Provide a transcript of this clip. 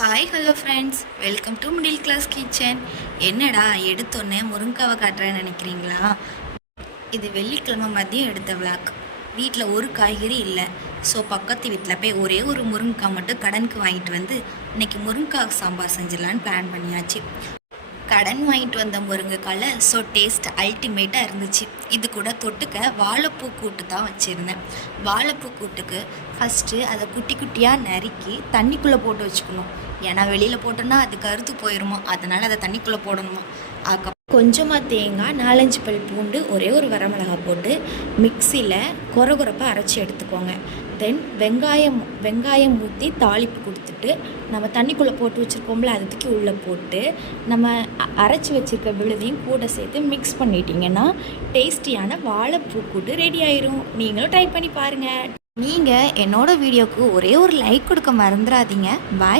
Hi hello friends, welcome to middle class kitchen. என்னடா எடுத்தோன்னே முருங்காவை காட்டுறேன்னு நினைக்கிறீங்களா? இது வெள்ளிக்கிழமை மதியம் எடுத்த விளாக். வீட்டில் ஒரு காய்கறி இல்லை. ஸோ பக்கத்து வீட்டில் போய் ஒரே ஒரு முருங்காய் மட்டும் கடனுக்கு வாங்கிட்டு வந்து இன்றைக்கி முருங்காய் சாம்பார் செஞ்சிடலான்னு பிளான் பண்ணியாச்சு. கடன் வாங்கிட்டு வந்த முருங்கைக்காயில் ஸோ டேஸ்ட் அல்டிமேட்டாக இருந்துச்சு. இது கூட தொட்டுக்க வாழைப்பூ கூட்டு தான் வச்சுருந்தேன். வாழைப்பூ கூட்டுக்கு ஃபஸ்ட்டு அதை குட்டி குட்டியாக நறுக்கி தண்ணிக்குள்ளே போட்டு வச்சுக்கணும். ஏன்னா வெளியில் போட்டோன்னா அது கருத்து போயிடுமா, அதனால் அதை தண்ணிக்குள்ளே போடணுமா. அதுக்கப்புறம் கொஞ்சமாக தேங்காய், 4-5 பல் பூண்டு, ஒரே ஒரு வரமிளகாய் போட்டு மிக்சியில் கொரகொரப்பாக அரைச்சி எடுத்துக்கோங்க. தென் வெங்காயம் ஊற்றி தாளிப்பு கொடுத்துட்டு நம்ம தண்ணிக்குள்ளே போட்டு வச்சுருக்கோம்ல, அதை தூக்கி உள்ளே போட்டு நம்ம அரைச்சி வச்சுருக்க விழுதையும் கூட சேர்த்து மிக்ஸ் பண்ணிட்டீங்கன்னா டேஸ்டியான வாழைப்பூ கூட்டு ரெடி ஆயிரும். நீங்களும் ட்ரை பண்ணி பாருங்கள். நீங்கள் என்னோடய வீடியோவுக்கு ஒரே ஒரு லைக் கொடுக்க மறந்துடாதீங்க. பாய்.